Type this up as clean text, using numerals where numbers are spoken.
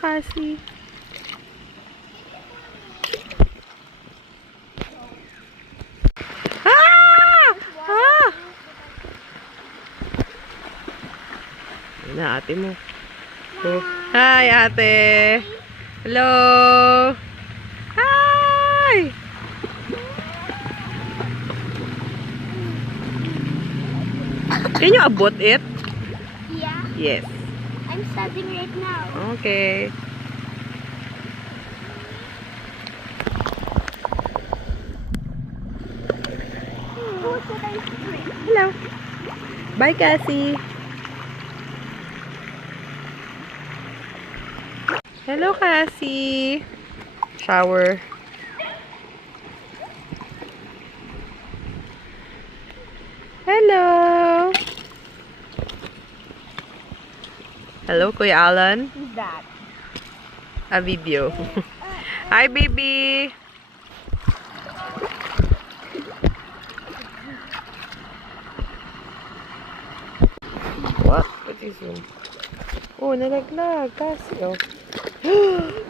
Cassie. Ah! Ah! Yan na, ate mo. Oh. Hi, ate. Hello. Hi. Can you abot it? Yeah, Yes. I'm studying right now. Okay. Who should I spray? Hello. Bye, Cassie. Hello, Cassie. Shower. Hello. Hello, Kuya Alan. Who's that? A video. Hi, baby. What? What is it? Oh, nalaglag. Cassie, oh.